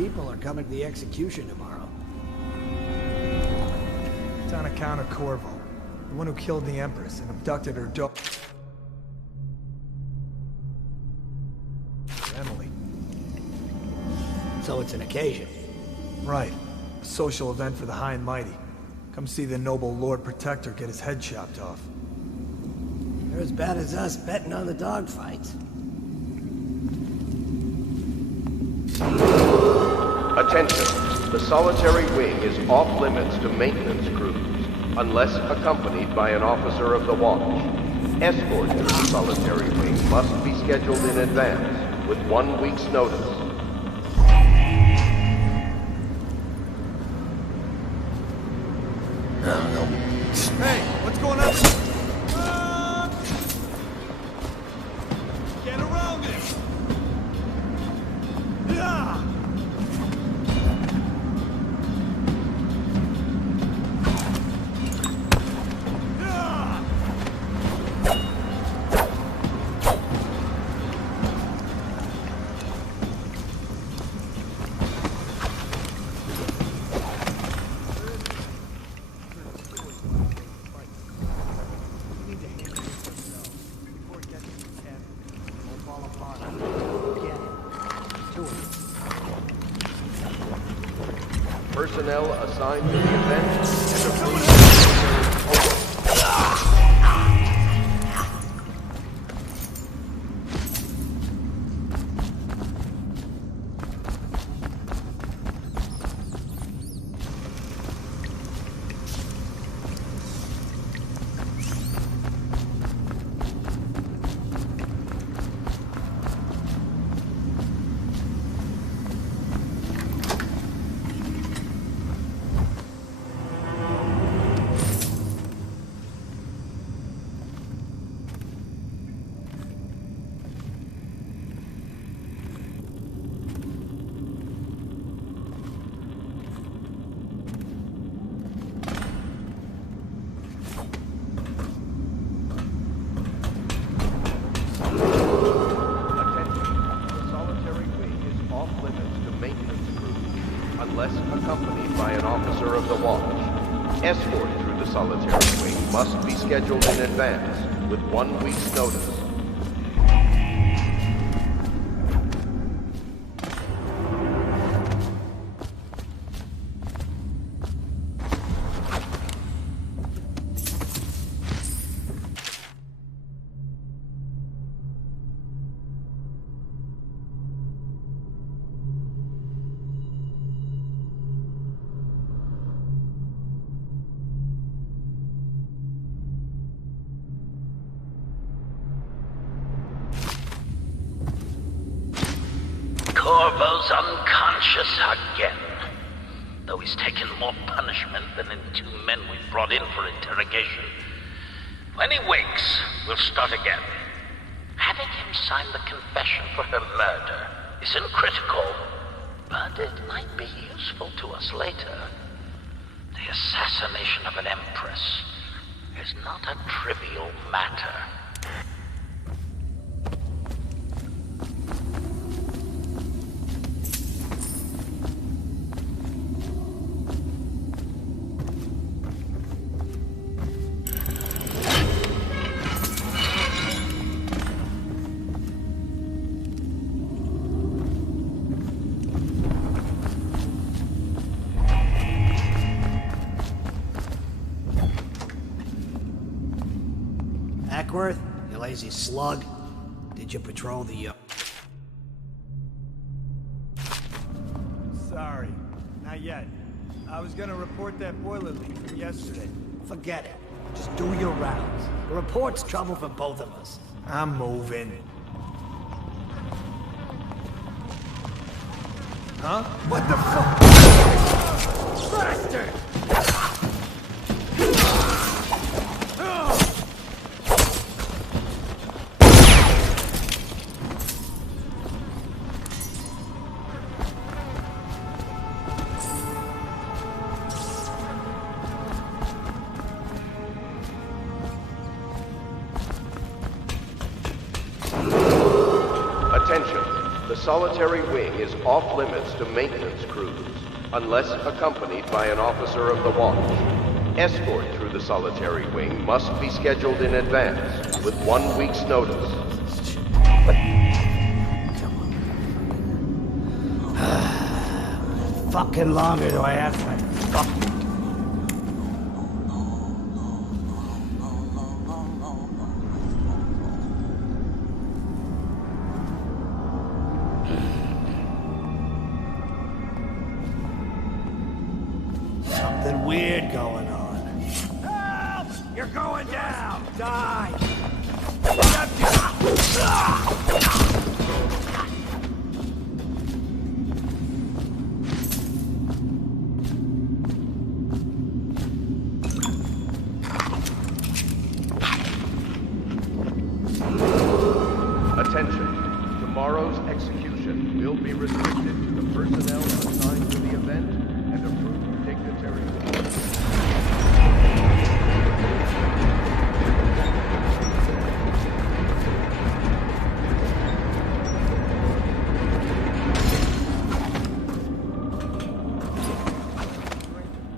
people are coming to the execution tomorrow. It's on account of Corvo, the one who killed the Empress and abducted her daughter, Emily. So it's an occasion. Right. A social event for the high and mighty. Come see the noble Lord Protector get his head chopped off. They're as bad as us betting on the dogfights. Attention. The solitary wing is off limits to maintenance crews, unless accompanied by an officer of the watch. Escort to the solitary wing must be scheduled in advance, with 1 week's notice. Hey, what's going on? Get around it! Yeah! Personnel assigned to the event and a police. Unless accompanied by an officer of the watch. Escort through the solitary wing must be scheduled in advance, with 1 week's notice. Corvo's unconscious again, though he's taken more punishment than the 2 men we brought in for interrogation. When he wakes, we'll start again. Having him sign the confession for her murder isn't critical, but it might be useful to us later. The assassination of an empress is not a trivial matter. Ackworth, you lazy slug. Did you patrol the, Sorry, not yet. I was gonna report that boiler leak from yesterday. Forget it. Just do your rounds. The report's trouble for both of us. I'm moving. Huh? What the fuck? Bastard! solitary wing is off limits to maintenance crews, unless accompanied by an officer of the watch. Escort through the solitary wing must be scheduled in advance, with 1 week's notice. Fucking longer do I have to fuck? Something weird going on. Help! You're going down! Die! Attention. Tomorrow's execution will be restricted to the personnel assigned to the event and approved dignitaries.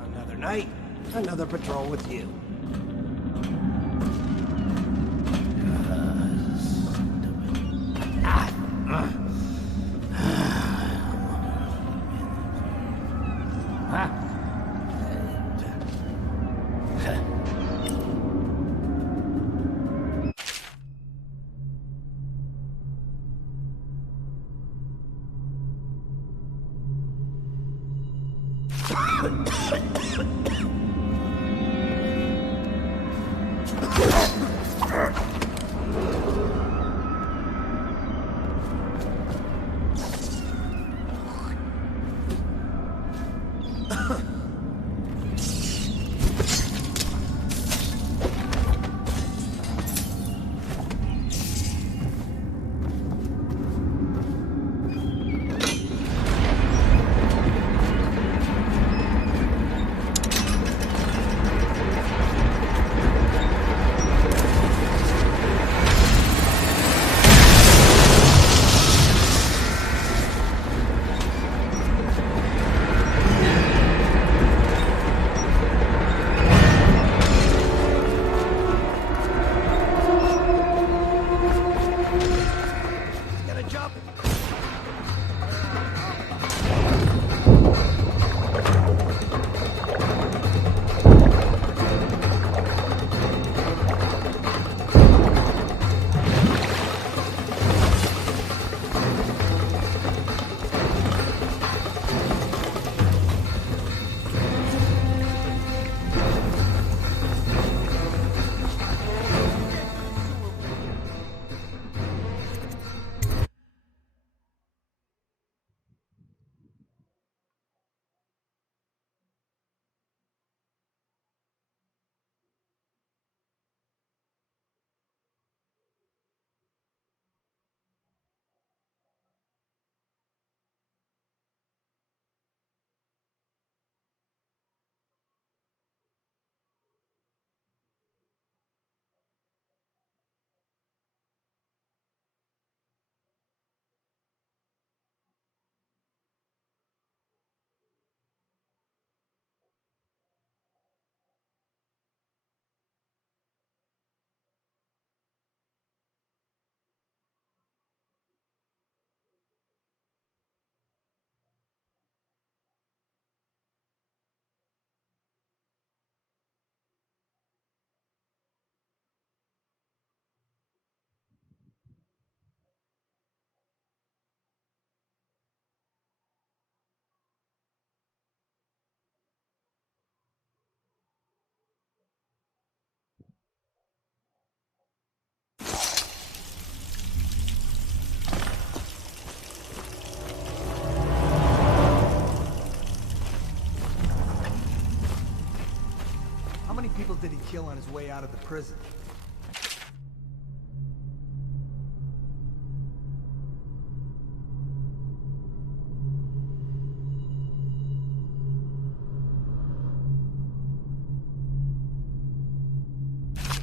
Another night, another patrol with you. people did he kill on his way out of the prison?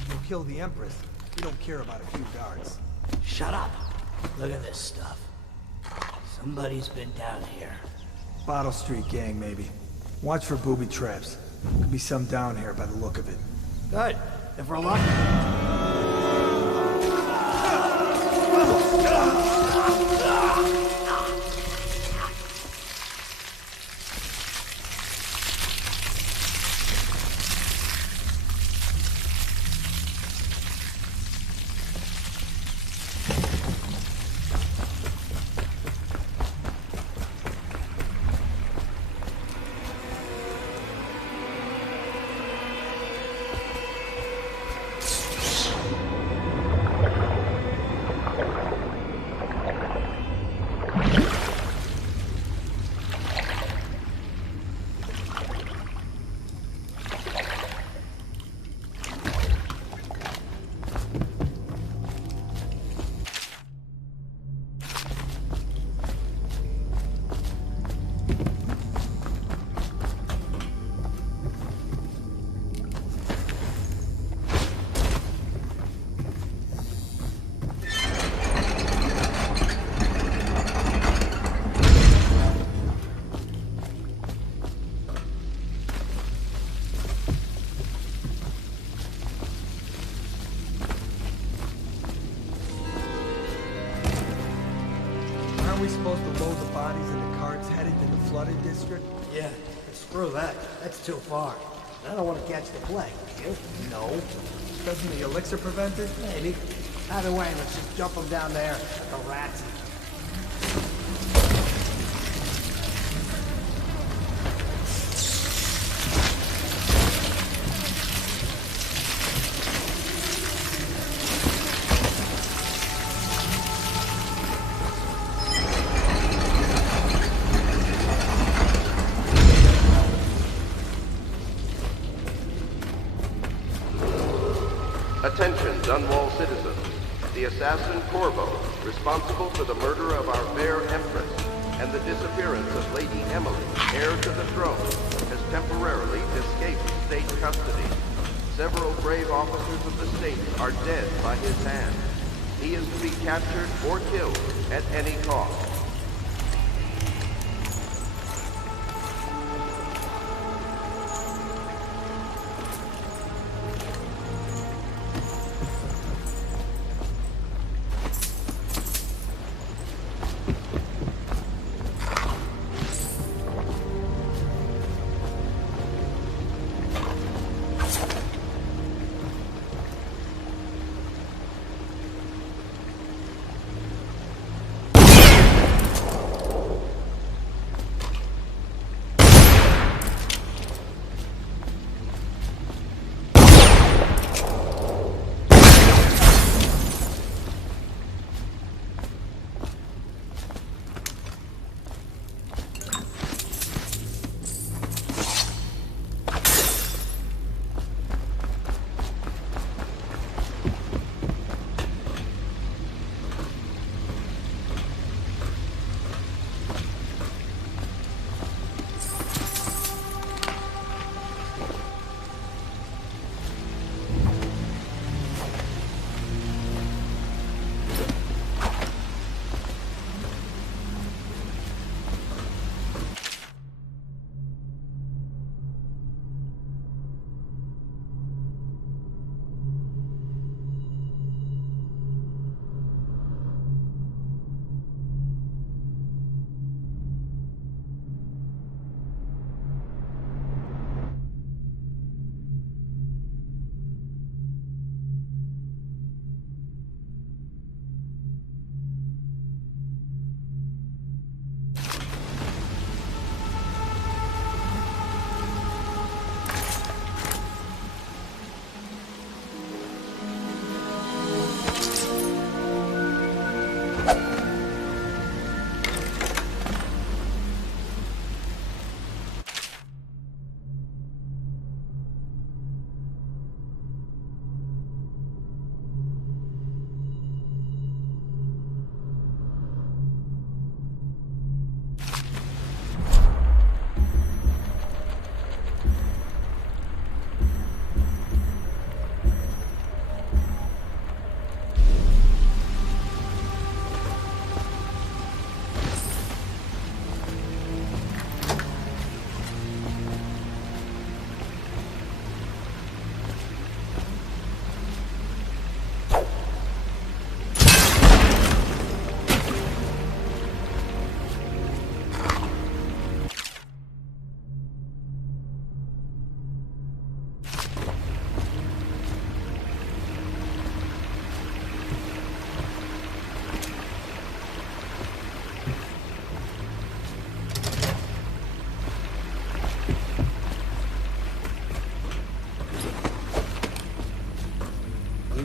You'll kill the Empress. You don't care about a few guards. Shut up. Look at this stuff. Somebody's been down here. Bottle Street gang, maybe. Watch for booby traps. Could be some down here by the look of it. Good. If we're lucky. Aren't we supposed to load the bodies into carts headed to the flooded district? Yeah, but screw that. That's too far. I don't want to catch the plague, do you? No. Doesn't the elixir prevent it? Maybe. Either way, let's just jump them down there like the rats. Attention, Dunwall citizens. The assassin Corvo, responsible for the murder of our fair Empress and the disappearance of Lady Emily, heir to the throne, has temporarily escaped state custody. Several brave officers of the state are dead by his hand. He is to be captured or killed at any cost.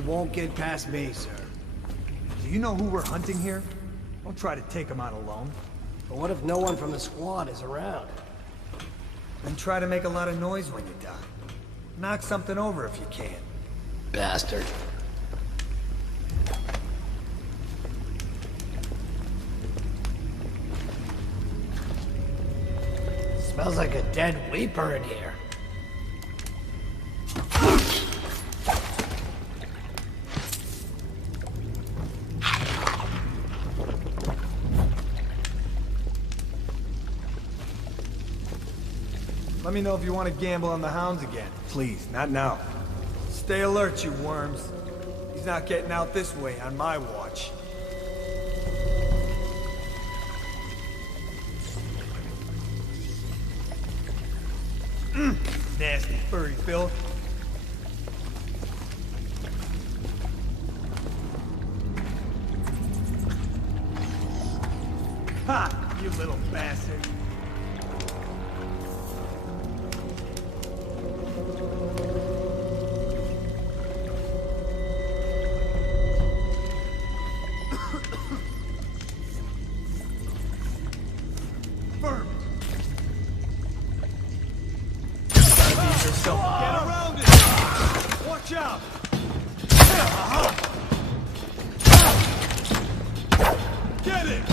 won't get past me, sir. Do you know who we're hunting here? Don't try to take him out alone. But what if no one from the squad is around? Then try to make a lot of noise when you die. Knock something over if you can. Bastard. Smells like a dead weeper in here. Let me know if you want to gamble on the hounds again. Please, not now. Stay alert, you worms. He's not getting out this way on my watch. Nasty furry filth. Ha! You little bastard. Firm. Yourself. Get around it! Watch out! Get it!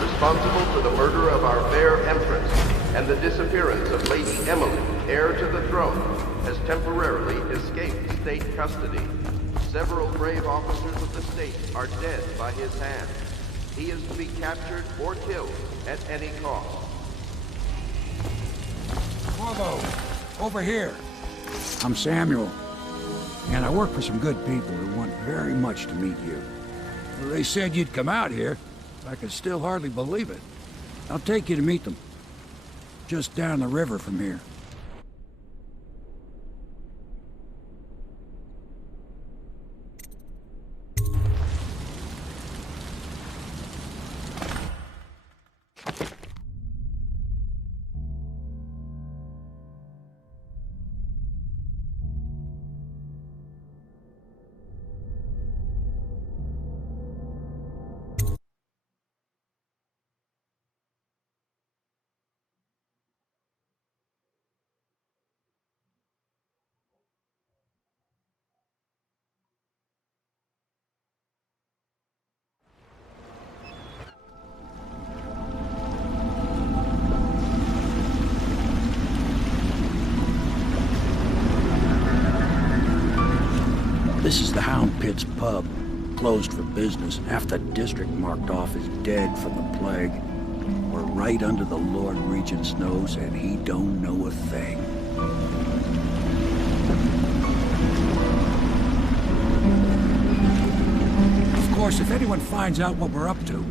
Responsible for the murder of our fair Empress and the disappearance of Lady Emily, heir to the throne, has temporarily escaped state custody. Several brave officers of the state are dead by his hand. He is to be captured or killed at any cost. Bravo! Over here! I'm Samuel, and I work for some good people who want very much to meet you. They said you'd come out here. I can still hardly believe it. I'll take you to meet them. Just down the river from here. This is the Hound Pit's pub, closed for business. Half the district marked off as dead from the plague. We're right under the Lord Regent's nose, and he don't know a thing. Of course, if anyone finds out what we're up to,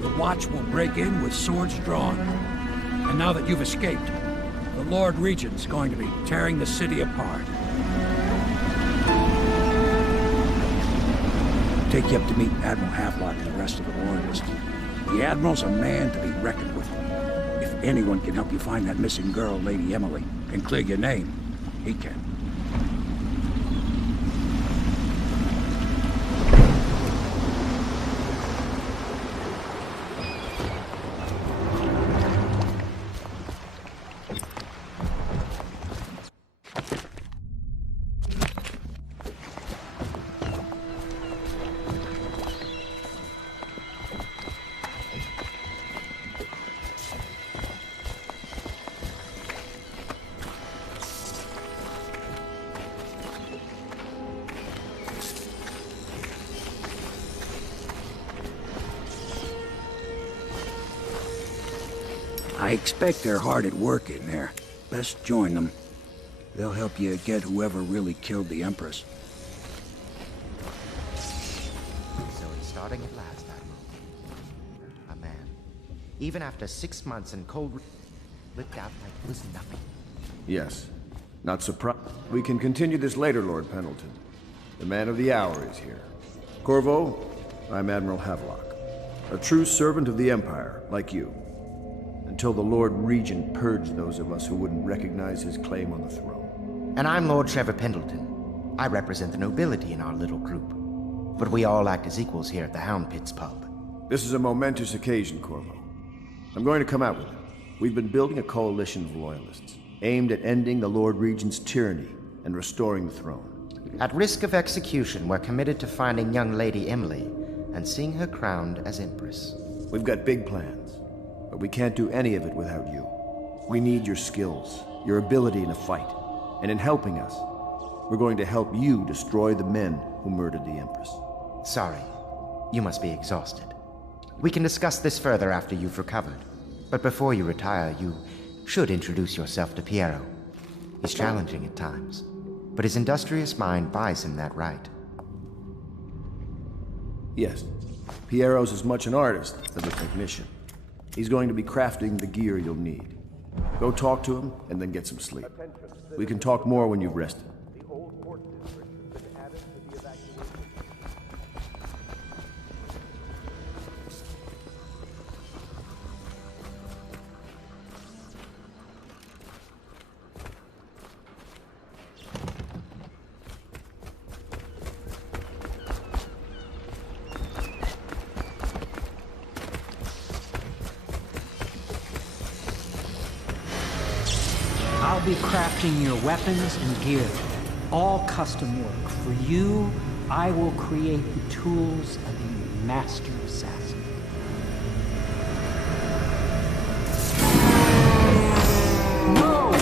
the Watch will break in with swords drawn. And now that you've escaped, the Lord Regent's going to be tearing the city apart. Take you up to meet Admiral Havelock and the rest of the Royalists. The Admiral's a man to be reckoned with. If anyone can help you find that missing girl, Lady Emily, and clear your name, he can. I expect they're hard at work in there. Best join them. They'll help you get whoever really killed the Empress. So he's starting at last, Admiral. A man. Even after 6 months in cold, flipped out like it was nothing. Yes. Not surprised. We can continue this later, Lord Pendleton. The man of the hour is here. Corvo, I'm Admiral Havelock. A true servant of the Empire, like you. Until the Lord Regent purged those of us who wouldn't recognize his claim on the throne. And I'm Lord Trevor Pendleton. I represent the nobility in our little group. But we all act as equals here at the Hound Pits pub. This is a momentous occasion, Corvo. I'm going to come out with it. We've been building a coalition of loyalists, aimed at ending the Lord Regent's tyranny and restoring the throne. At risk of execution, we're committed to finding young Lady Emily and seeing her crowned as Empress. We've got big plans, but we can't do any of it without you. We need your skills, your ability in a fight, and in helping us, we're going to help you destroy the men who murdered the Empress. Sorry, you must be exhausted. We can discuss this further after you've recovered. But before you retire, you should introduce yourself to Piero. He's challenging at times, but his industrious mind buys him that right. Yes, Piero's as much an artist as a technician. He's going to be crafting the gear you'll need. Go talk to him, and then get some sleep. We can talk more when you've rested. I'll be crafting your weapons and gear, all custom work. For you, I will create the tools of a master assassin. No!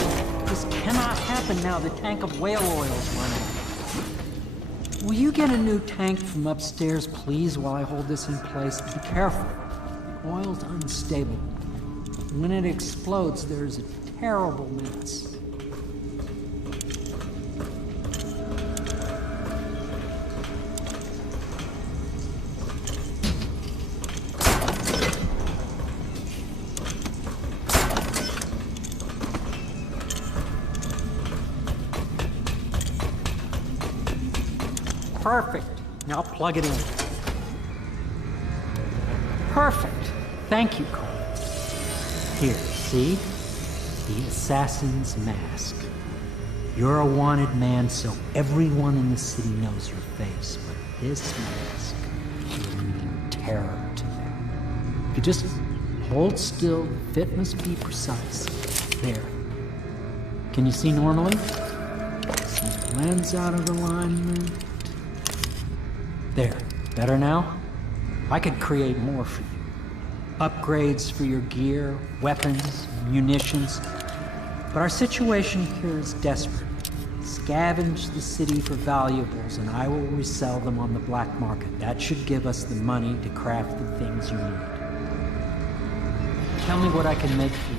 This cannot happen now. The tank of whale oil's run out. Will you get a new tank from upstairs, please, while I hold this in place? Be careful. The oil's unstable. When it explodes, there's a terrible mess. Perfect. Now plug it in. Perfect. Thank you, Cole. Here, see? The assassin's mask. You're a wanted man, so everyone in the city knows your face, but this mask will mean terror to them. If you just hold still, the fit must be precise. There. Can you see normally? See the lens out of alignment. There. Better now? I could create more for you. Upgrades for your gear, weapons, munitions. But our situation here is desperate. Scavenge the city for valuables, and I will resell them on the black market. That should give us the money to craft the things you need. Tell me what I can make for you.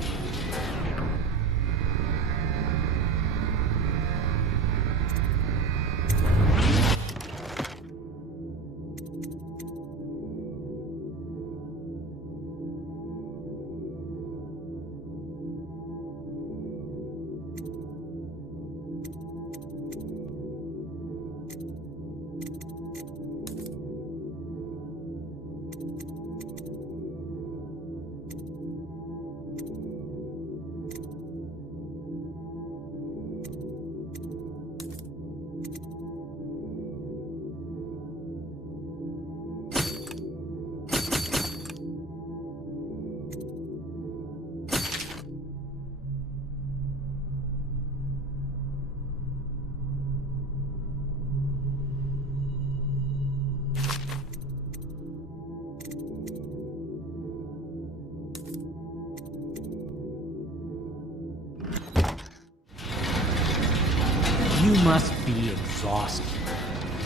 You must be exhausted.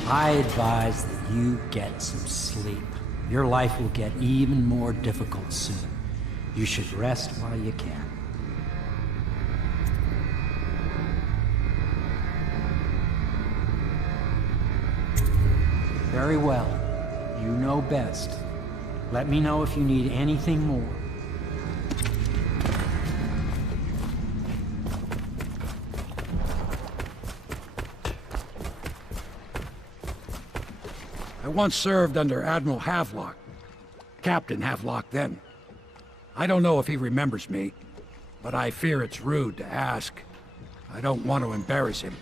I advise that you get some sleep. Your life will get even more difficult soon. You should rest while you can. Very well. You know best. Let me know if you need anything more. I once served under Admiral Havelock. Captain Havelock then. I don't know if he remembers me, but I fear it's rude to ask. I don't want to embarrass him.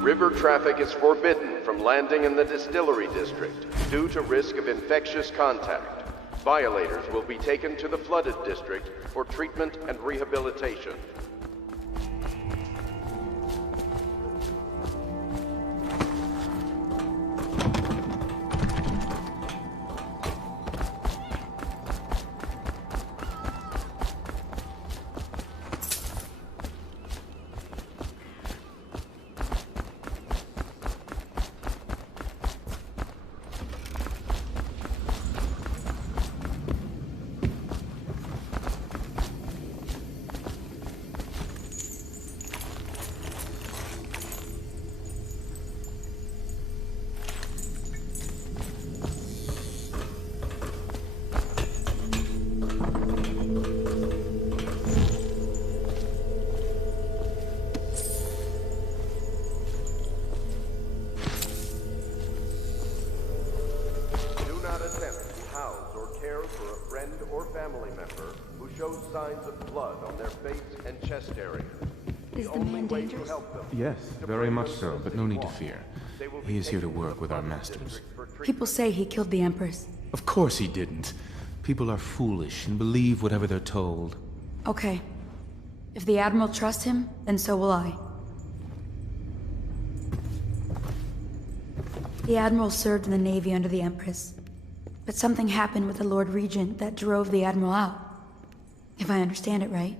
River traffic is forbidden from landing in the distillery district due to risk of infectious contact. Violators will be taken to the flooded district for treatment and rehabilitation. Signs of blood on their face and chest area. Is the man dangerous? Yes, very much so, but no need to fear. He is here to work with our masters. People say he killed the Empress. Of course he didn't. People are foolish and believe whatever they're told. Okay. If the Admiral trusts him, then so will I. The Admiral served in the Navy under the Empress. But something happened with the Lord Regent that drove the Admiral out. If I understand it right.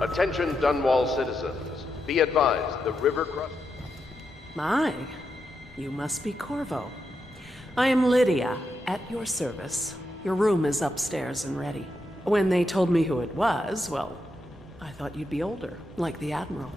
Attention Dunwall citizens. Be advised, the river cross... My, you must be Corvo. I am Lydia, at your service. Your room is upstairs and ready. When they told me who it was, well, I thought you'd be older, like the Admiral.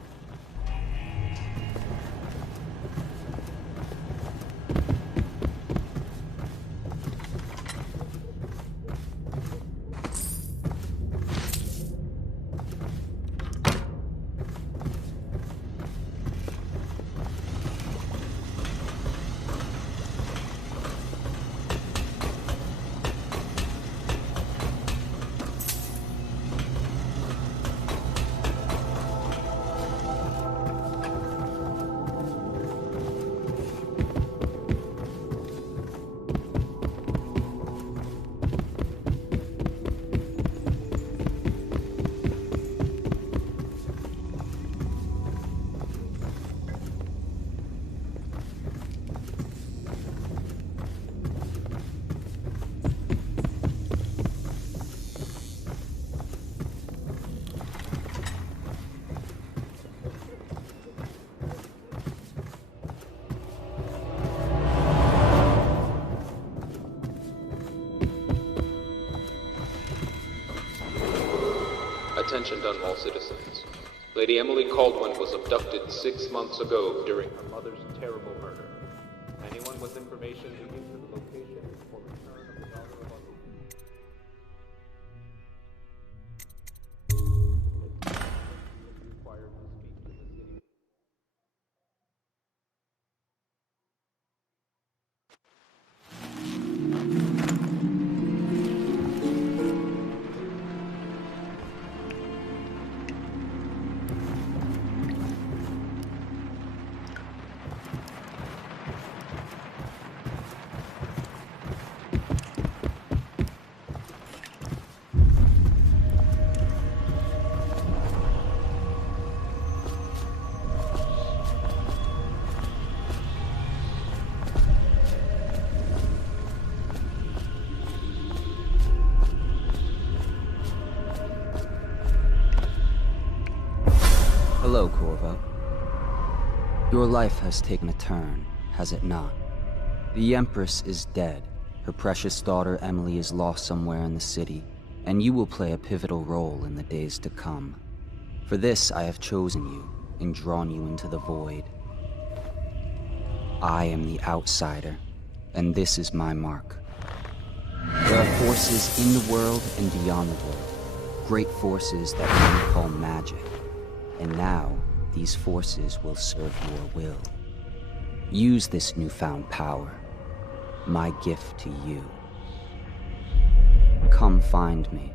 Attention Dunwall citizens. Lady Emily Caldwin was abducted 6 months ago during her mother's terrible murder. Anyone with information leading to the location or return of the daughter of is required to speak to the city. Hello, Corvo. Your life has taken a turn, has it not? The Empress is dead. Her precious daughter Emily is lost somewhere in the city, and you will play a pivotal role in the days to come. For this, I have chosen you and drawn you into the void. I am the outsider, and this is my mark. There are forces in the world and beyond the world, great forces that men call magic. And now, these forces will serve your will. Use this newfound power, my gift to you. Come find me.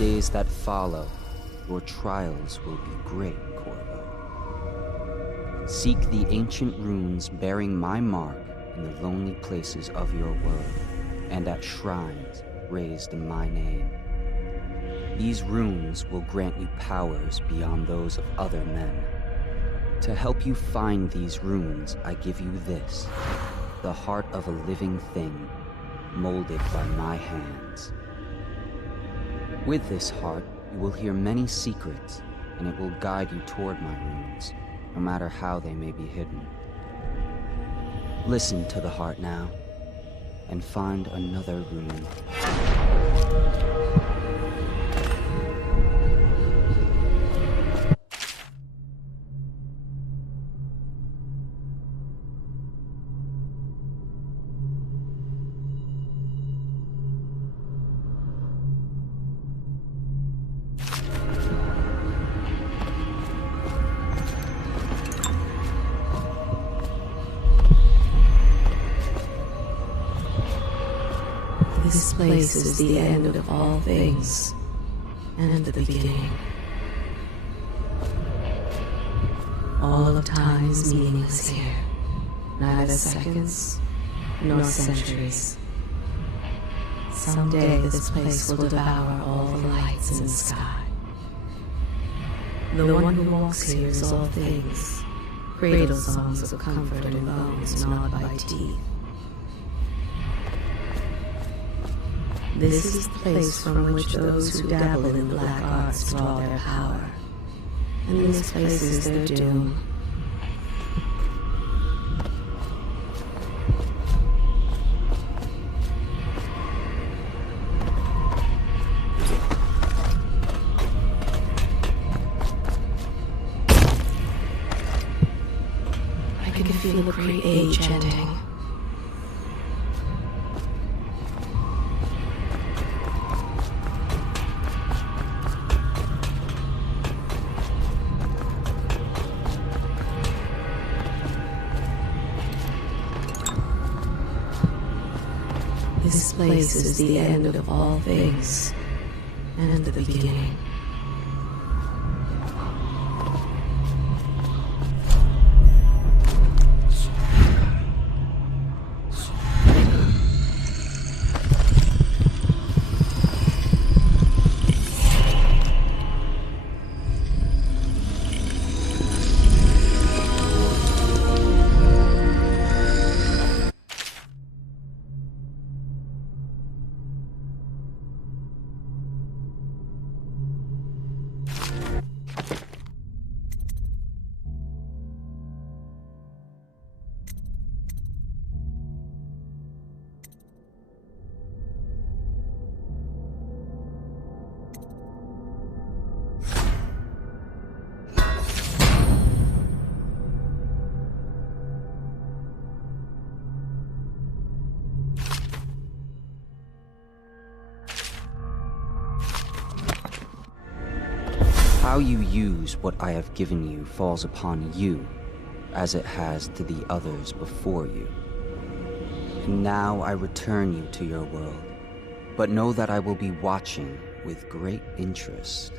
days that follow, your trials will be great, Corvo. Seek the ancient runes bearing my mark in the lonely places of your world, and at shrines raised in my name. These runes will grant you powers beyond those of other men. To help you find these runes, I give you this, the heart of a living thing, molded by my hands. With this heart, you will hear many secrets, and it will guide you toward my runes, no matter how they may be hidden. Listen to the heart now, and find another rune. This place is the end of all things, and the beginning. All of time is meaningless here, neither seconds nor centuries. Someday this place will devour all the lights in the sky. The one who walks here is all things, cradle songs of comfort and bones gnawed by teeth. This is the place from which those who dabble in the black arts draw their power. And this place is their doom. I can feel a great age ending. This place is the end of all things, and the beginning. How you use what I have given you falls upon you, as it has to the others before you. And now I return you to your world, but know that I will be watching with great interest.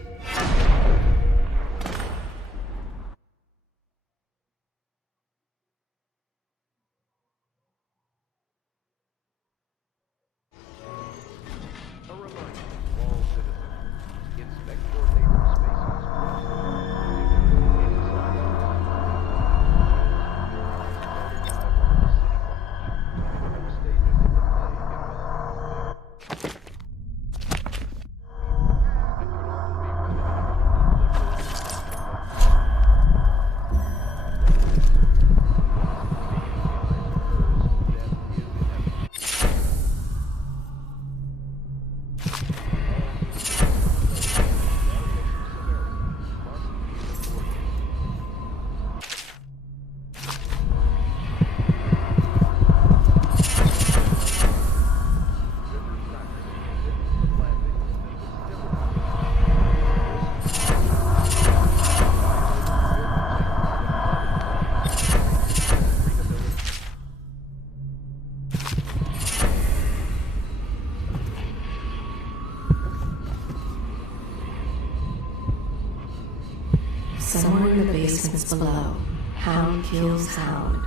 Somewhere in the basements below, Hound kills Hound,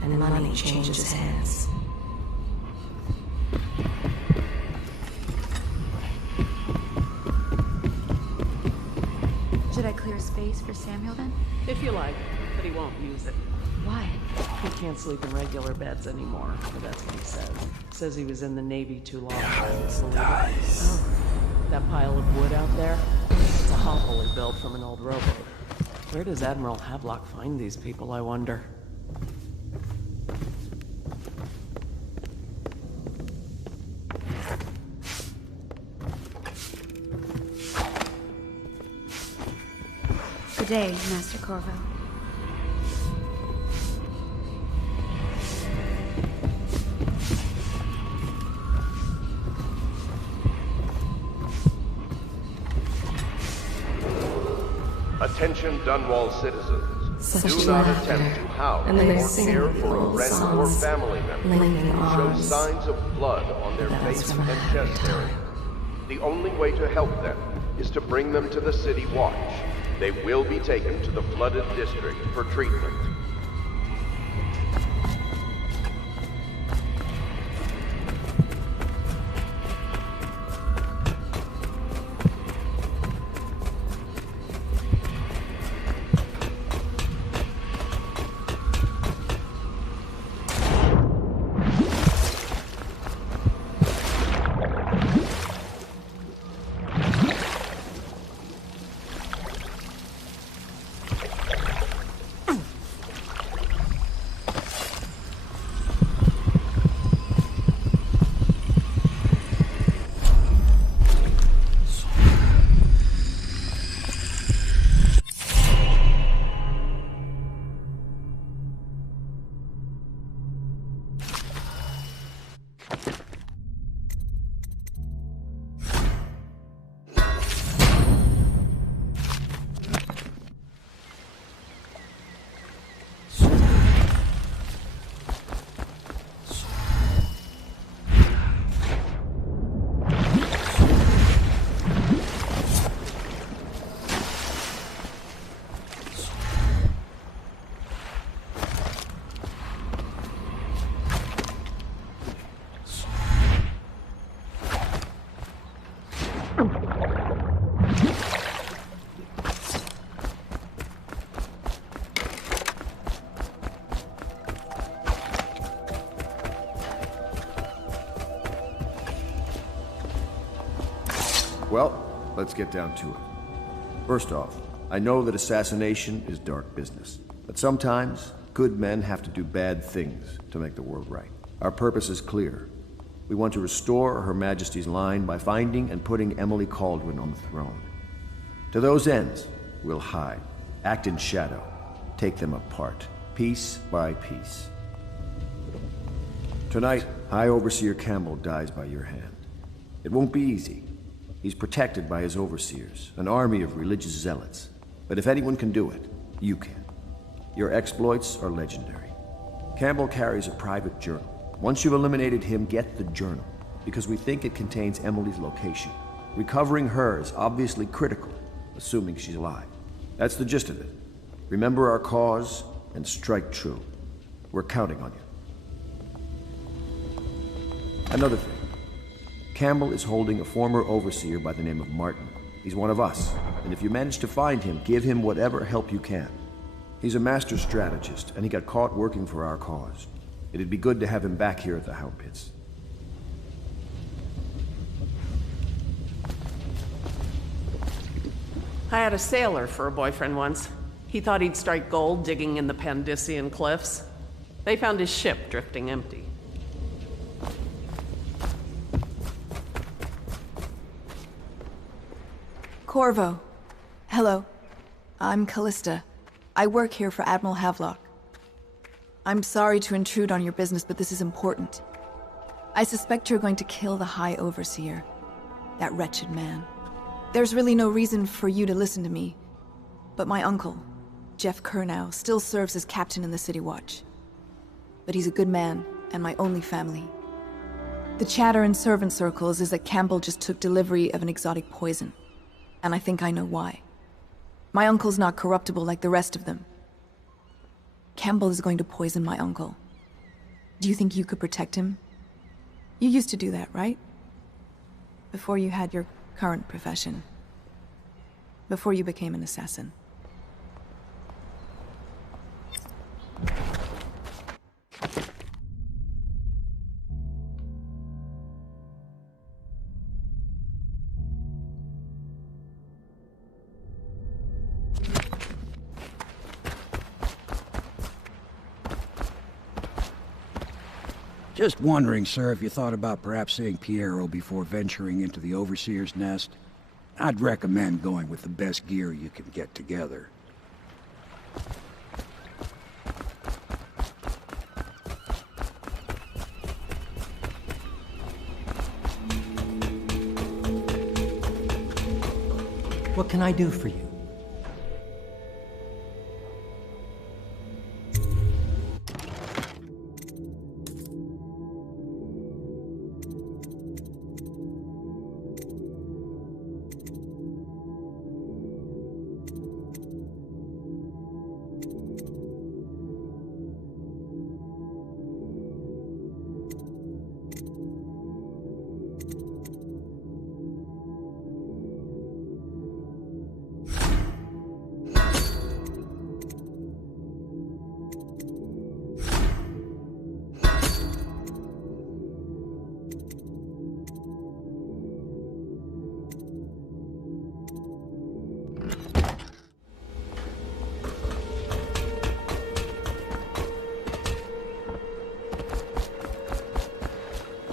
and money changes hands. Should I clear space for Samuel then? If you like, but he won't use it. Why? He can't sleep in regular beds anymore, but that's what he says. Says he was in the Navy too long. Oh, that pile of wood out there? It's a hovel he built from an old rowboat. Where does Admiral Havelock find these people, I wonder? Good day, Master Corvo. Attention Dunwall citizens. Such Do not laughter, attempt to house and then they or sing care for a old friend or songs, family member linking who shows arms. signs of blood on their That is face from a and happy chest area. The only way to help them is to bring them to the City Watch. They will be taken to the flooded district for treatment. Well, let's get down to it. First off, I know that assassination is dark business, but sometimes good men have to do bad things to make the world right. Our purpose is clear. We want to restore Her Majesty's line by finding and putting Emily Kaldwin on the throne. To those ends, we'll hide, act in shadow, take them apart, piece by piece. Tonight, High Overseer Campbell dies by your hand. It won't be easy. He's protected by his overseers, an army of religious zealots. But if anyone can do it, you can. Your exploits are legendary. Campbell carries a private journal. Once you've eliminated him, get the journal, because we think it contains Emily's location. Recovering her is obviously critical, assuming she's alive. That's the gist of it. Remember our cause and strike true. We're counting on you. Another thing. Campbell is holding a former overseer by the name of Martin. He's one of us, and if you manage to find him, give him whatever help you can. He's a master strategist, and he got caught working for our cause. It'd be good to have him back here at the Hound Pits. I had a sailor for a boyfriend once. He thought he'd strike gold digging in the Pandician cliffs. They found his ship drifting empty. Corvo. Hello. I'm Callista. I work here for Admiral Havelock. I'm sorry to intrude on your business, but this is important. I suspect you're going to kill the High Overseer. That wretched man. There's really no reason for you to listen to me, but my uncle, Jeff Kernow, still serves as captain in the City Watch. But he's a good man, and my only family. The chatter in servant circles is that Campbell just took delivery of an exotic poison. And I think I know why. My uncle's not corruptible like the rest of them. Campbell is going to poison my uncle. Do you think you could protect him? You used to do that, right? Before you had your current profession. Before you became an assassin. Just wondering, sir, if you thought about perhaps seeing Piero before venturing into the Overseer's nest. I'd recommend going with the best gear you can get together. What can I do for you?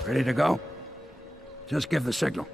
Ready to go? Just give the signal.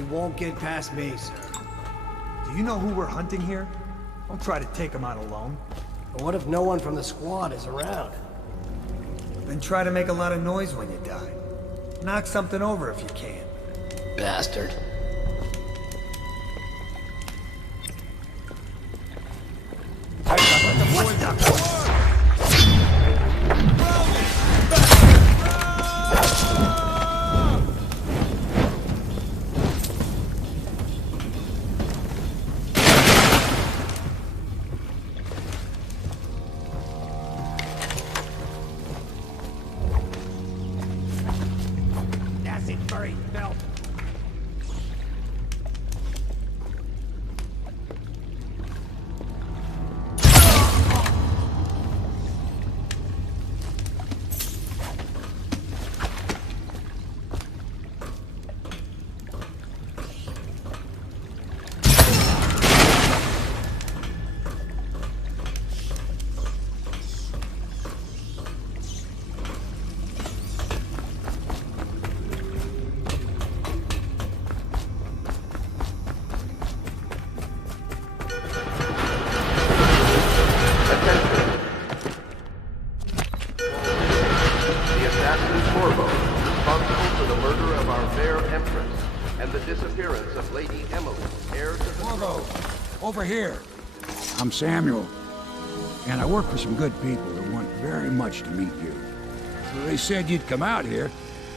He won't get past me, sir. Do you know who we're hunting here? Don't try to take him out alone. But what if no one from the squad is around? Then try to make a lot of noise when you die. Knock something over if you can. Bastard. Over here. I'm Samuel, and I work for some good people who want very much to meet you. So they said you'd come out here.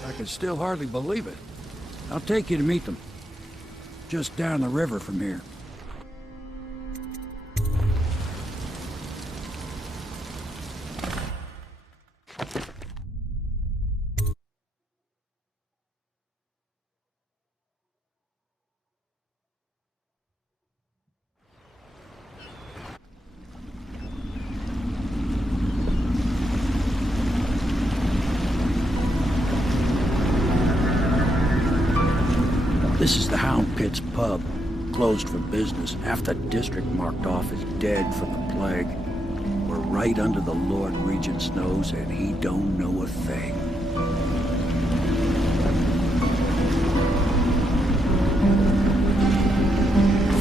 I can still hardly believe it. I'll take you to meet them. Just down the river from here. This is the Hound Pit's pub, closed for business. Half the district marked off as dead from the plague. We're right under the Lord Regent's nose, and he don't know a thing.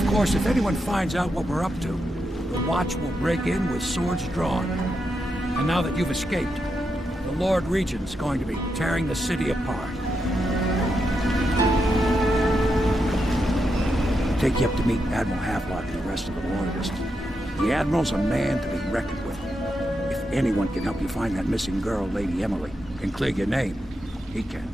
Of course, if anyone finds out what we're up to, the Watch will break in with swords drawn. And now that you've escaped, the Lord Regent's going to be tearing the city apart. Take you up to meet Admiral Havelock and the rest of the Loyalists. The Admiral's a man to be reckoned with. If anyone can help you find that missing girl, Lady Emily, and clear your name, he can.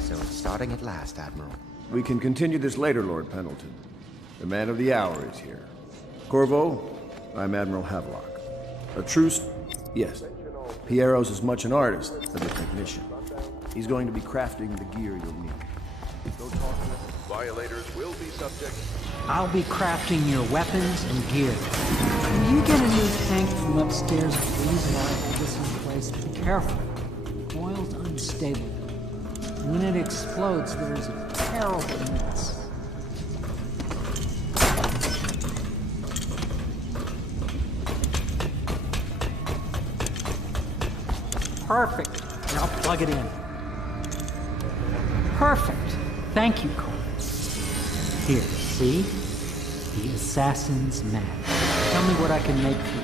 So it's starting at last, Admiral. We can continue this later, Lord Pendleton. The man of the hour is here. Corvo, I'm Admiral Havelock. A truce... Yes. Piero's as much an artist as a technician. He's going to be crafting the gear you'll need. Go talk to him. Violators will be subject. I'll be crafting your weapons and gear. Can you get a new tank from upstairs, please, while I hold this in place? Be careful. Oil's unstable. When it explodes, there's a terrible mess. Perfect. Now plug it in. Perfect. Thank you, Cole. Here, see? The assassin's mask. Tell me what I can make for you.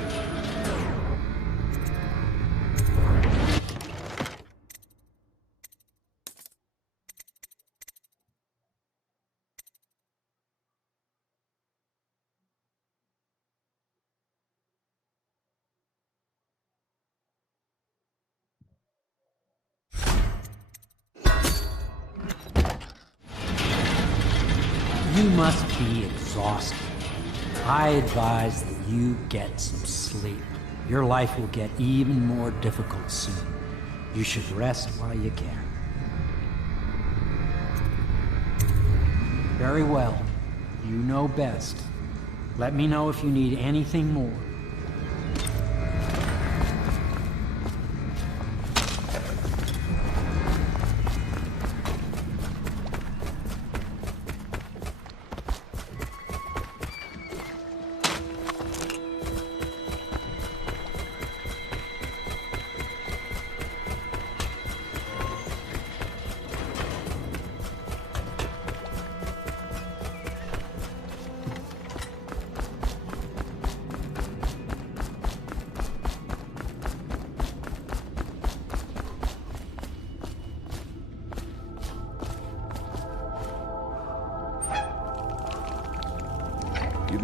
You must be exhausted. I advise that you get some sleep. Your life will get even more difficult soon. You should rest while you can. Very well. You know best. Let me know if you need anything more.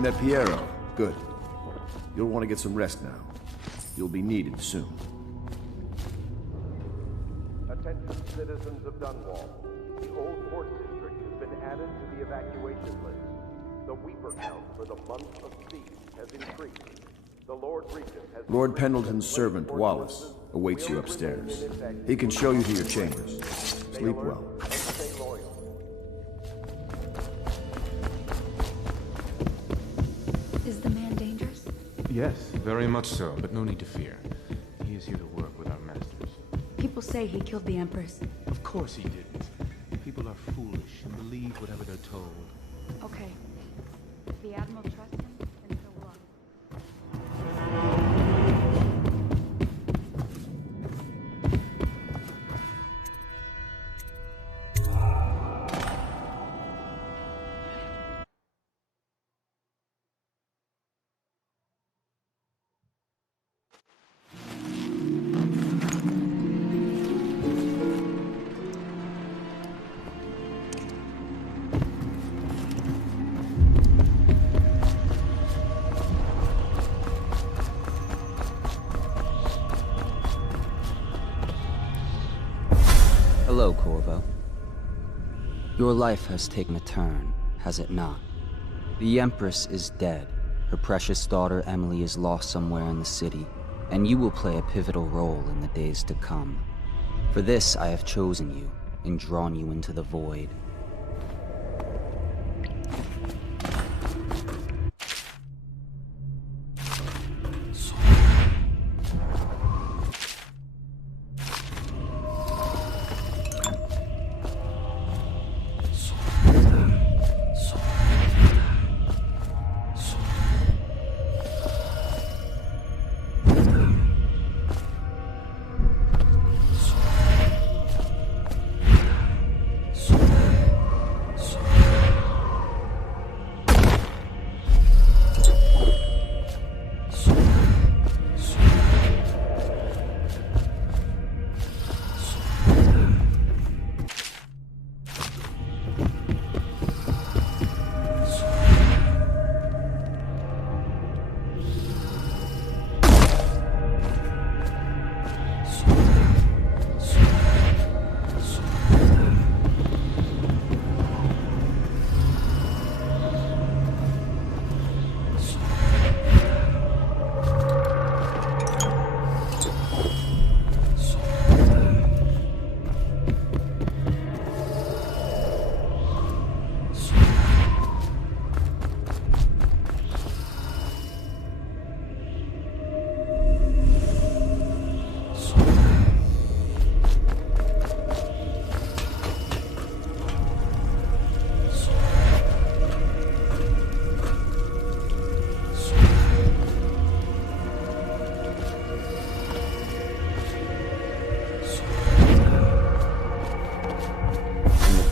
met Piero. Good. You'll want to get some rest now. You'll be needed soon. Attention citizens of Dunwall. The Old Port District has been added to the evacuation list. The Weeper count for the month of siege has increased. The Lord Regent has... Lord Pendleton's servant, Wallace, awaits you upstairs. He can show you to your chambers. Sleep well. Stay loyal. Is the man dangerous? Yes, very much so, but no need to fear. He is here to work with our masters. People say he killed the Empress. Of course he didn't. People are foolish and believe whatever they're told. Okay. If the Admiral trusts him, then so will I. Hello, Corvo. Your life has taken a turn, has it not? The Empress is dead. Her precious daughter Emily is lost somewhere in the city, and you will play a pivotal role in the days to come. For this, I have chosen you and drawn you into the void.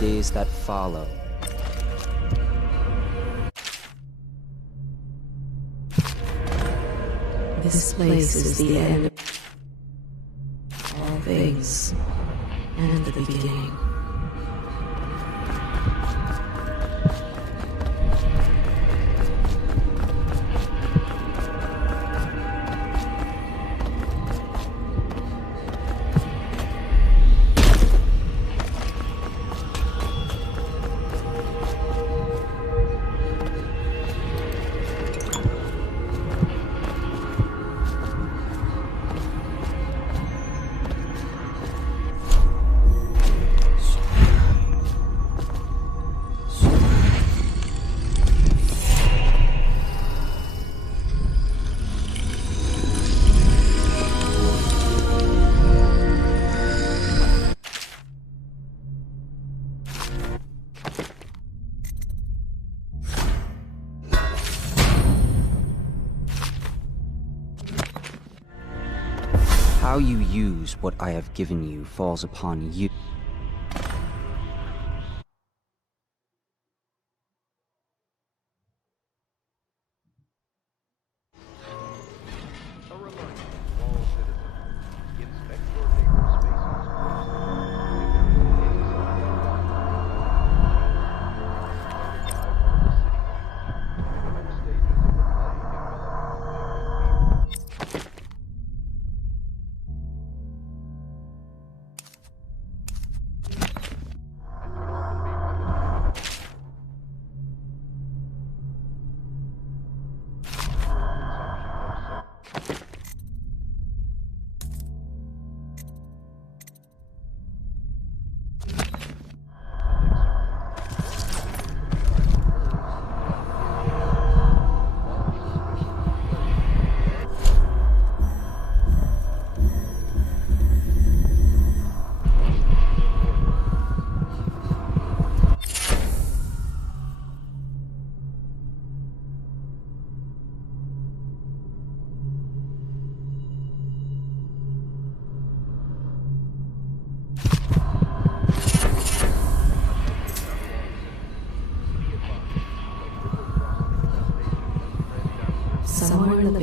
Days that follow. This place is the end of all things, and the beginning. How you use what I have given you falls upon you.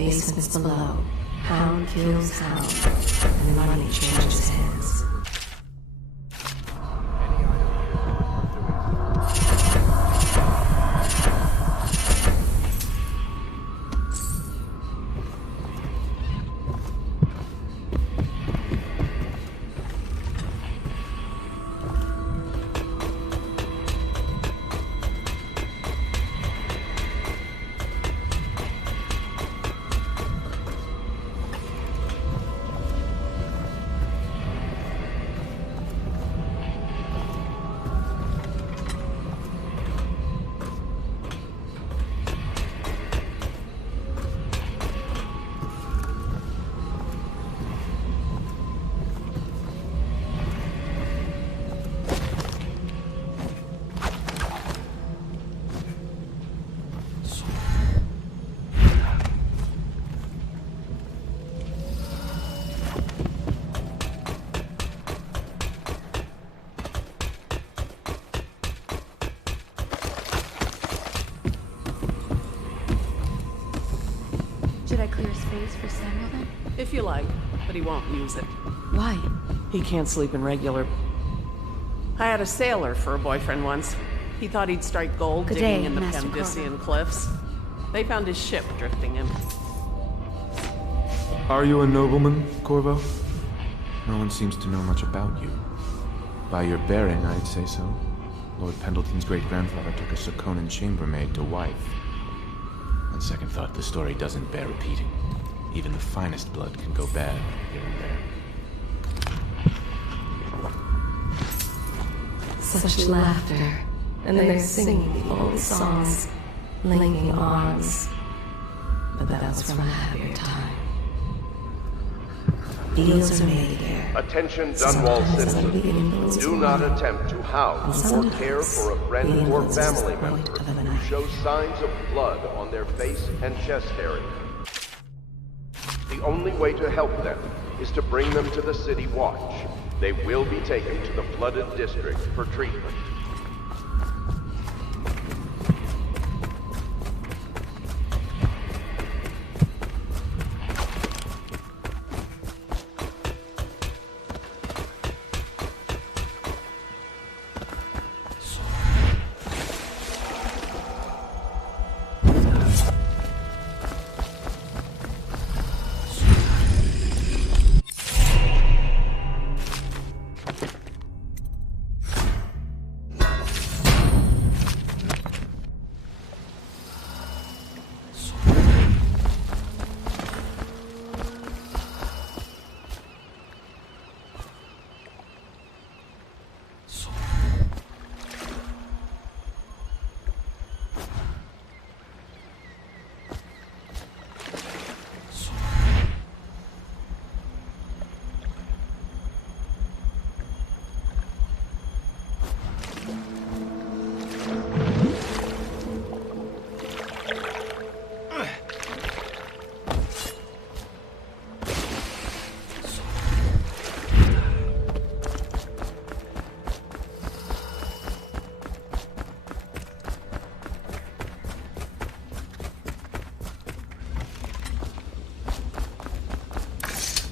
basements below, hound kills hound, and money changes hands. Should I clear space for Samuel then? If you like, but he won't use it. Why? He can't sleep in regular... I had a sailor for a boyfriend once. He thought he'd strike gold Good digging day, in the Master Pendician cliffs. They found his ship drifting in. Are you a nobleman, Corvo? No one seems to know much about you. By your bearing, I'd say so. Lord Pendleton's great-grandfather took a Serkonan chambermaid to wife. On second thought, the story doesn't bear repeating. Even the finest blood can go bad here and there. Such laughter, and then they're singing the old songs, linking arms. But that was from a happier time. Deals are made here. Attention Dunwall citizens. Do not attempt to house or care for a friend or family member who shows signs of blood on their face and chest area. The only way to help them is to bring them to the City Watch. They will be taken to the flooded district for treatment.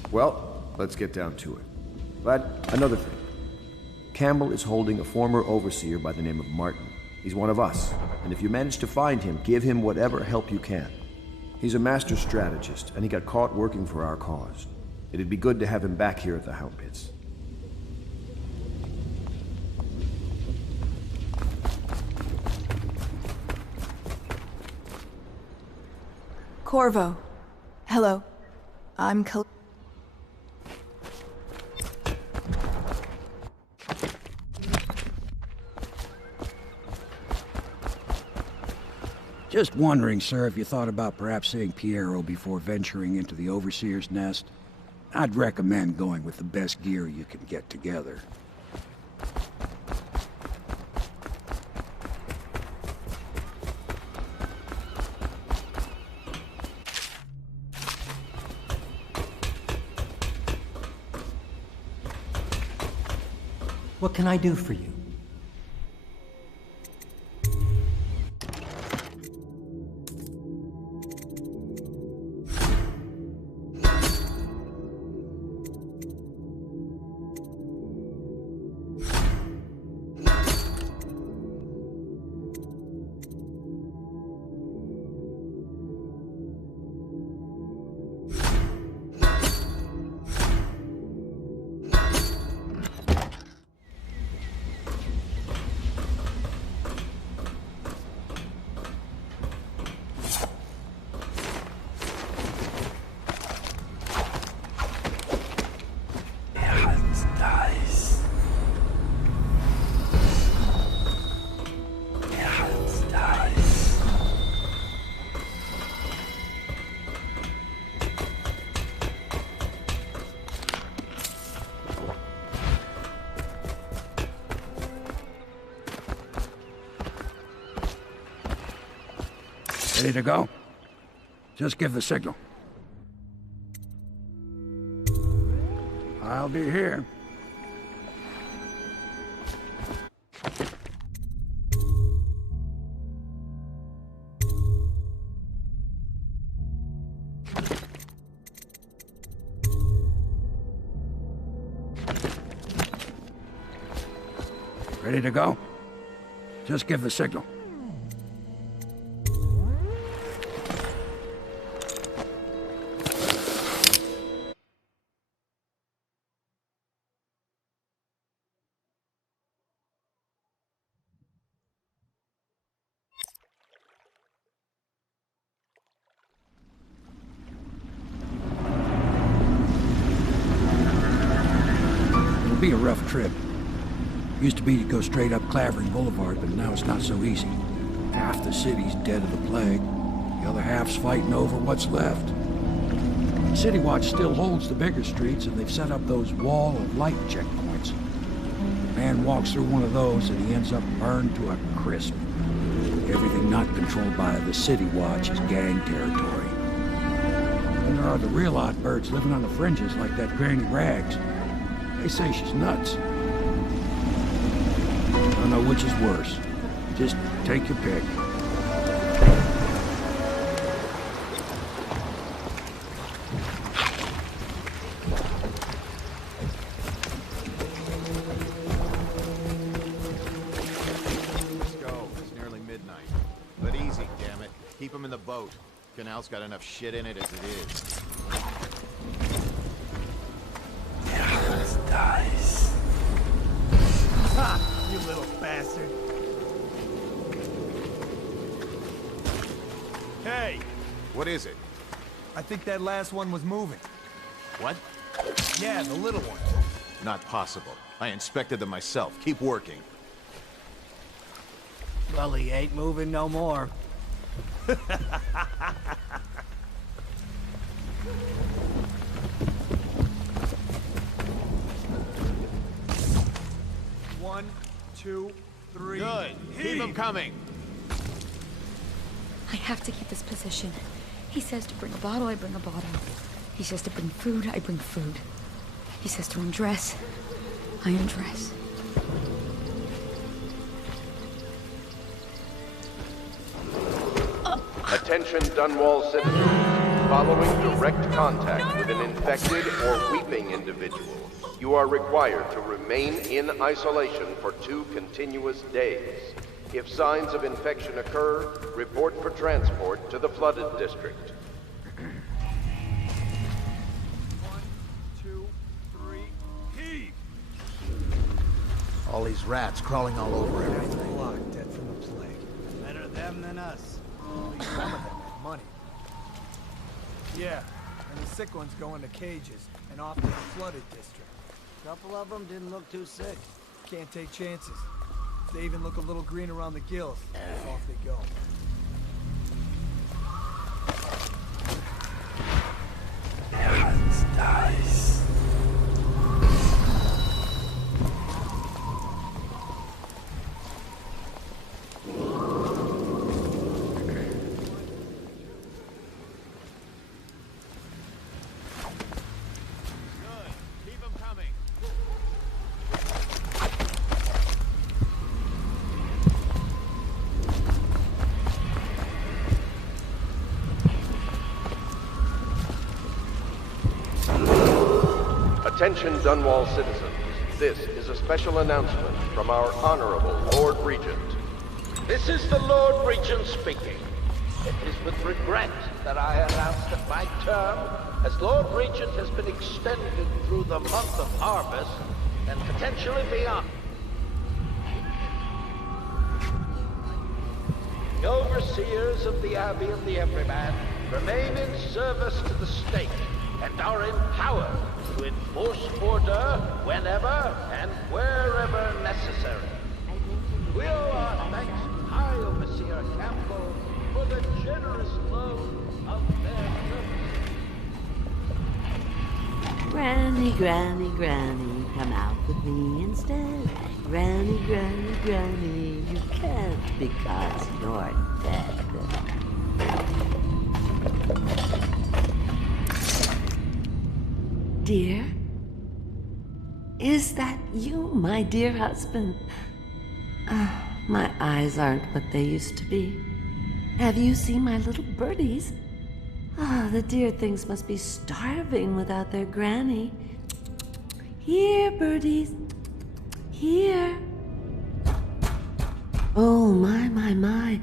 Well, let's get down to it. But another thing. Campbell is holding a former overseer by the name of Martin. He's one of us, and if you manage to find him, give him whatever help you can. He's a master strategist, and he got caught working for our cause. It'd be good to have him back here at the Hound Pits. Corvo. Hello. I'm Just wondering, sir, if you thought about perhaps seeing Piero before venturing into the Overseer's nest. I'd recommend going with the best gear you can get together. What can I do for you? Ready to go? Just give the signal. I'll be here. Ready to go? Just give the signal. It'll be a rough trip. Used to be to go straight up Clavering Boulevard, but now it's not so easy. Half the city's dead of the plague. The other half's fighting over what's left. City Watch still holds the bigger streets, and they've set up those wall of light checkpoints. A man walks through one of those, and he ends up burned to a crisp. Everything not controlled by the City Watch is gang territory. And there are the real odd birds living on the fringes like that Granny Rags. They say she's nuts. I don't know which is worse. Just take your pick. Let's go. It's nearly midnight. But easy, damn it. Keep them in the boat. Canal's got enough shit in it as it is. Dice. Ha! You little bastard. Hey! What is it? I think that last one was moving. What? Yeah, the little one. Not possible. I inspected them myself. Keep working. Well, he ain't moving no more. One, two, three. Good. Keep them coming. I have to keep this position. He says to bring a bottle, I bring a bottle. He says to bring food, I bring food. He says to undress, I undress. Attention Dunwall citizens. Following direct contact with an infected or weeping individual, you are required to remain in isolation for 2 continuous days. If signs of infection occur, report for transport to the flooded district. 1, 2, 3, heave! All these rats crawling all over everything. Block dead from the plague. Better them than us. Only some of them have money. Yeah, and the sick ones go into cages and off to the flooded district. Couple of them didn't look too sick. Can't take chances. They even look a little green around the gills. Off they go. Dice. Attention Dunwall citizens. This is a special announcement from our Honorable Lord Regent. This is the Lord Regent speaking. It is with regret that I announce that my term as Lord Regent has been extended through the month of harvest and potentially beyond. The overseers of the Abbey of the Everyman remain in service to the state and are empowered to enforce order whenever and wherever necessary. We owe our thanks to High Overseer Campbell for the generous loan of their services. Granny, Granny, Granny, come out with me instead. Granny, Granny, Granny, you can't because you're dead. Dear? Is that you, my dear husband? My eyes aren't what they used to be. Have you seen my little birdies? The dear things must be starving without their granny. Here, birdies. Here. Oh, my.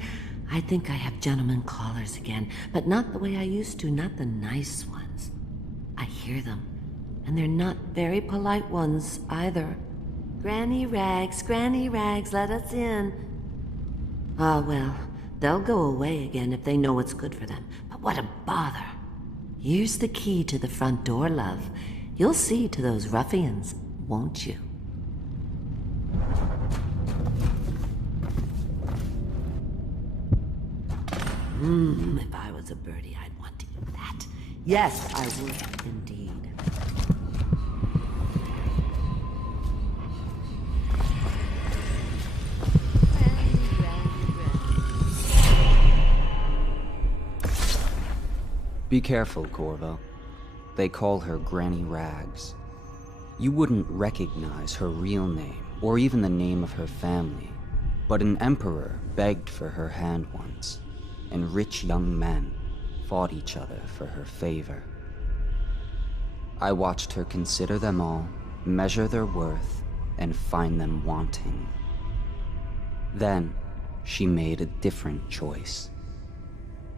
I think I have gentlemen callers again, but not the way I used to, not the nice ones. I hear them, and they're not very polite ones either. Granny Rags, let us in. Well, they'll go away again if they know what's good for them. But what a bother. Here's the key to the front door, love. You'll see to those ruffians, won't you? If I was a birdie, I'd want to eat that. Yes, I would, indeed. Be careful, Corvo. They call her Granny Rags. You wouldn't recognize her real name, or even the name of her family, but an emperor begged for her hand once, and rich young men fought each other for her favor. I watched her consider them all, measure their worth, and find them wanting. Then, she made a different choice.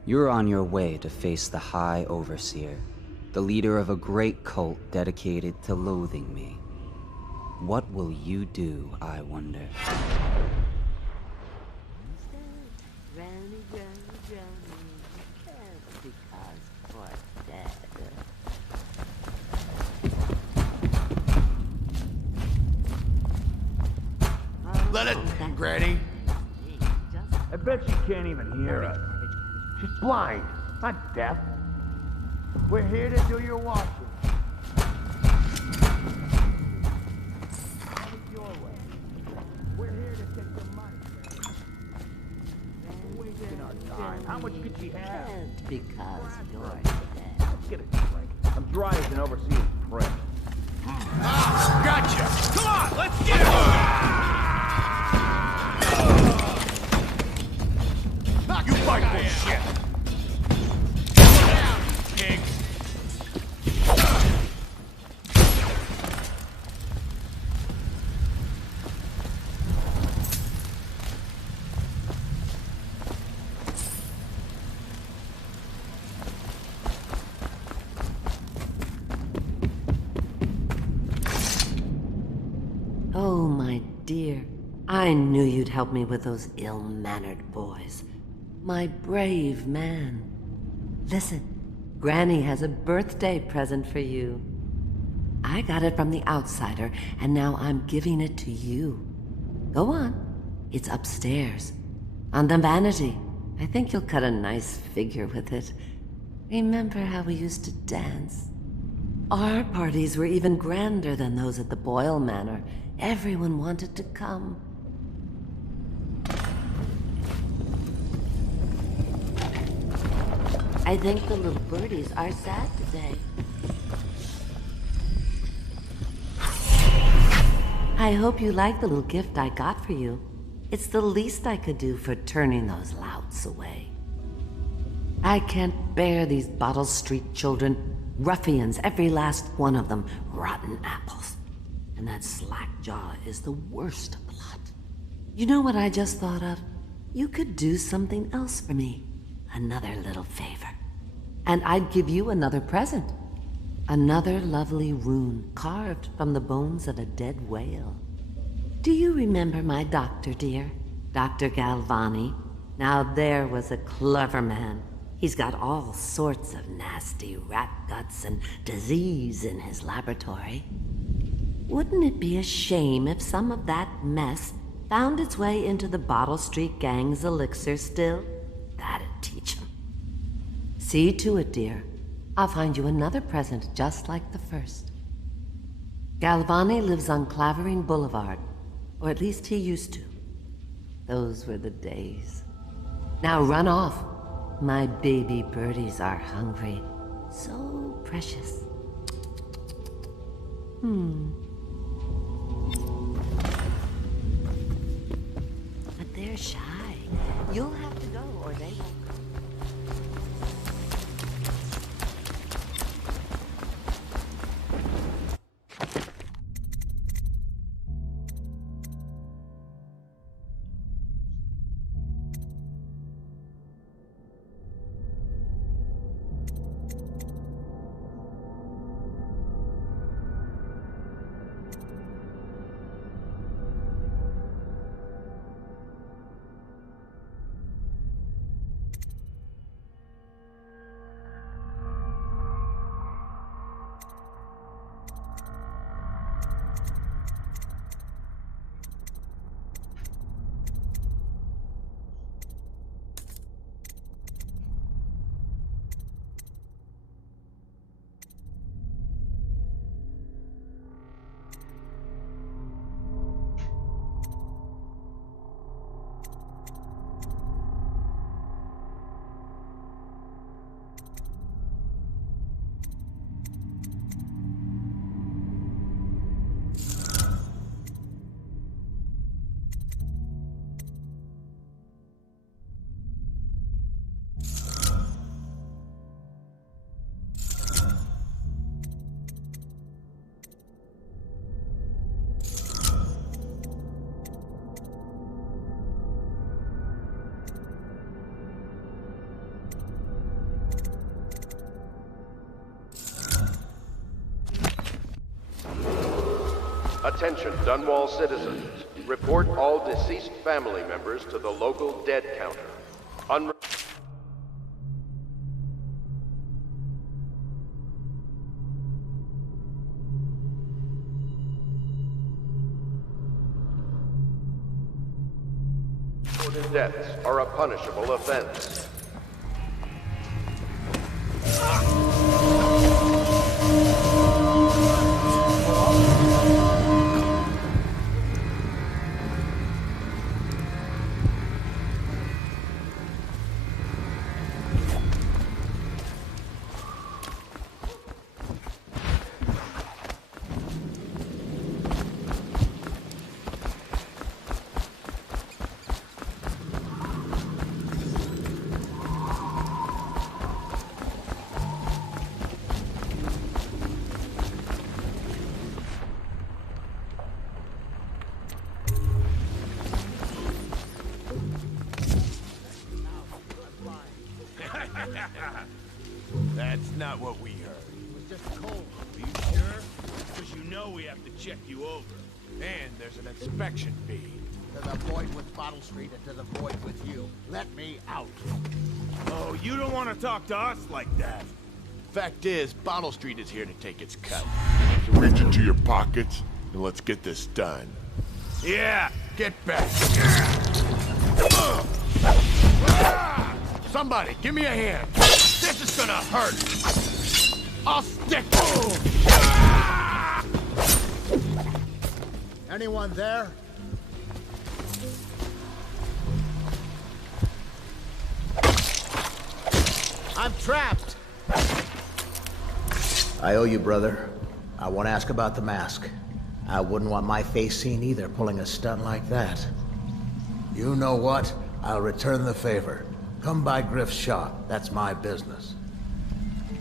You're on your way to face the High Overseer, the leader of a great cult dedicated to loathing me. What will you do, I wonder? Let it, Granny. I bet she can't even hear us. She's blind, not deaf. We're here to do your washing. Have it your way. We're here to take your money. We're wasting our time. How much could she have? Because you're dead. Let's get a drink. I'm dry as an overseer's prick. Gotcha! Come on, let's get it! You fight bullshit! Down, pig! Oh, my dear. I knew you'd help me with those ill-mannered boys. My brave man. Listen, Granny has a birthday present for you. I got it from the outsider, and now I'm giving it to you. Go on. It's upstairs. On the vanity. I think you'll cut a nice figure with it. Remember how we used to dance? Our parties were even grander than those at the Boyle Manor. Everyone wanted to come. I think the little birdies are sad today. I hope you like the little gift I got for you. It's the least I could do for turning those louts away. I can't bear these Bottle Street children. Ruffians, every last one of them. Rotten apples. And that slack-jaw is the worst of the lot. You know what I just thought of? You could do something else for me. Another little favor. And I'd give you another present. Another lovely rune carved from the bones of a dead whale. Do you remember my doctor, dear? Dr. Galvani? Now there was a clever man. He's got all sorts of nasty rat guts and disease in his laboratory. Wouldn't it be a shame if some of that mess found its way into the Bottle Street Gang's elixir still? That'd teach him. See to it, dear. I'll find you another present just like the first. Galvani lives on Clavering Boulevard, or at least he used to. Those were the days. Now run off. My baby birdies are hungry. So precious. But they're shy. You'll have to go or they won't. Attention, Dunwall citizens. Report all deceased family members to the local dead counter. Unreported deaths are a punishable offense. That's not what we heard. It was just cold. Are you sure? Because you know we have to check you over. And there's an inspection fee. To the void with Bottle Street and to the void with you. Let me out. Oh, you don't want to talk to us like that. Fact is, Bottle Street is here to take its cut. So reach into your pockets and let's get this done. Yeah, get back. Somebody, give me a hand. This is gonna hurt. I'll stick you. Anyone there? I'm trapped. I owe you, brother. I want to ask about the mask. I wouldn't want my face seen either, pulling a stunt like that. You know what? I'll return the favor. Come by Griff's shop. That's my business.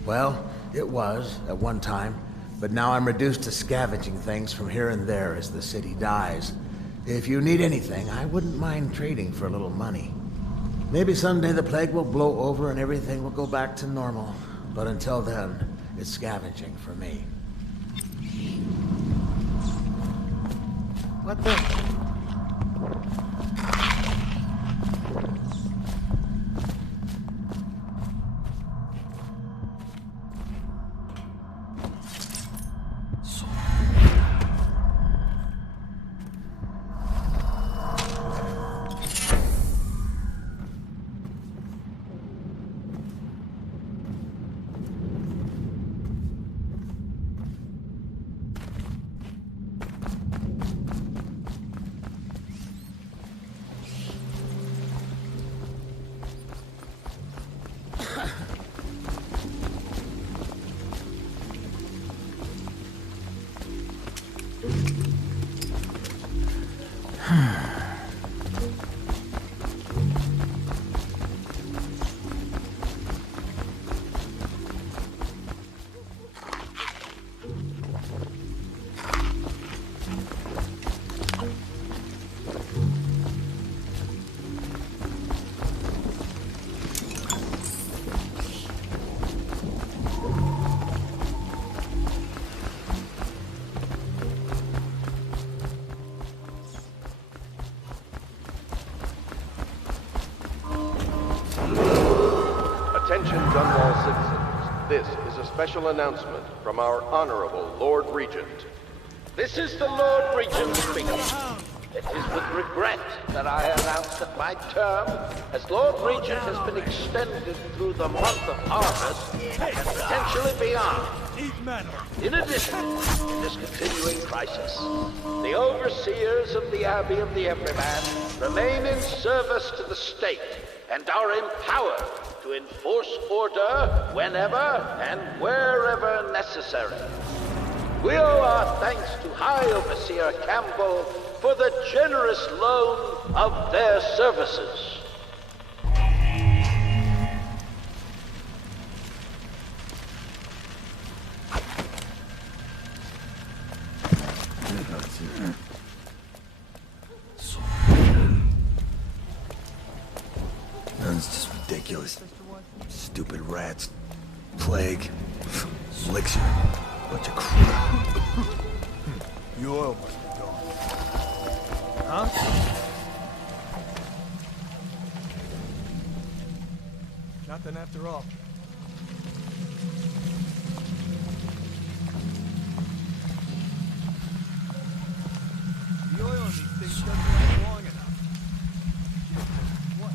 Well, it was, at one time, but now I'm reduced to scavenging things from here and there as the city dies. If you need anything, I wouldn't mind trading for a little money. Maybe someday the plague will blow over and everything will go back to normal. But until then, it's scavenging for me. What the? Dunwall citizens, this is a special announcement from our Honorable Lord Regent. This is the Lord Regent speaking. It is with regret that I announce that my term as Lord Regent has been extended through the month of harvest and potentially beyond. In addition to this continuing crisis, the overseers of the Abbey of the Everyman remain in service to the state and are empowered to enforce order whenever and wherever necessary. We owe our thanks to High Overseer Campbell for the generous loan of their services. That's just ridiculous. Stupid rats. Plague. Elixir. Bunch of crap. The oil must be gone. Huh? Nothing after all. The oil in these things doesn't last long enough. What?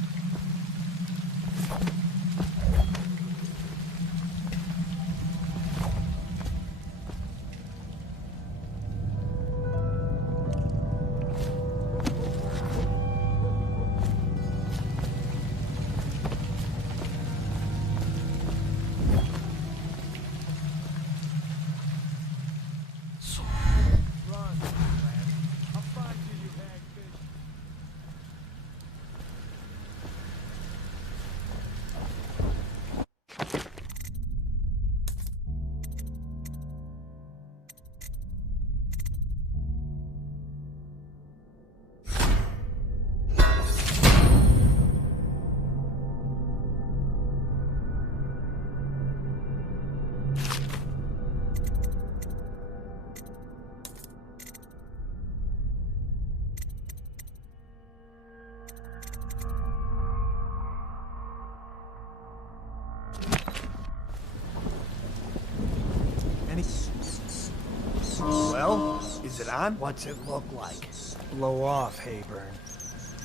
Well, is it on? What's it look like? Blow off, Hayburn.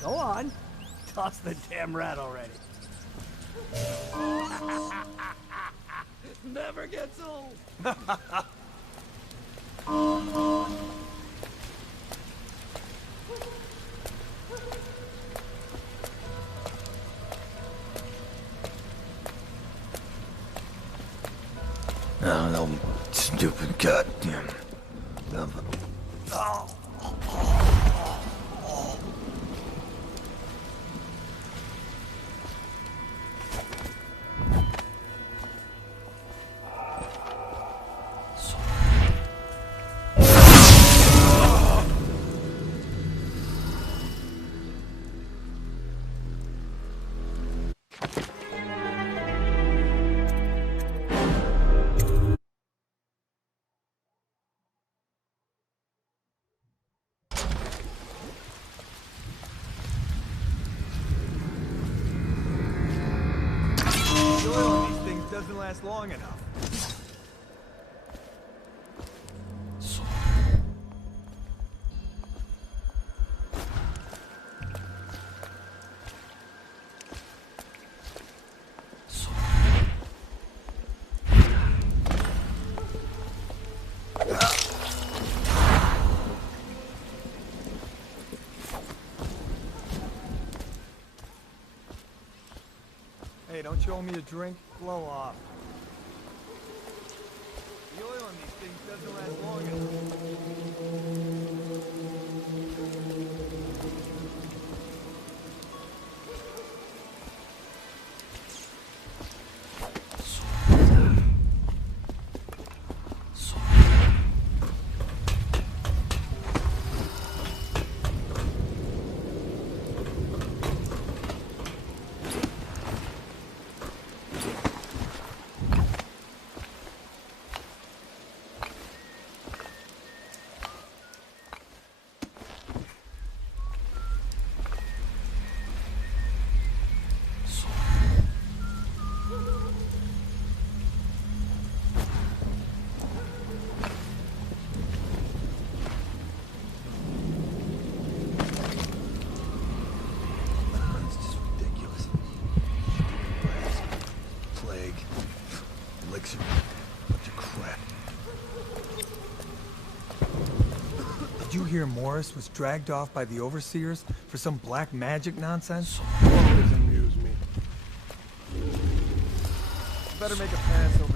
Go on. Toss the damn rat already. Never gets old. Oh, no, stupid goddamn. Oh. Doesn't last long enough. Hey, don't you owe me a drink? Blow off. The oil in these things doesn't last long enough. you hear Morris was dragged off by the overseers for some black magic nonsense? Always amuse me. Better make a pass over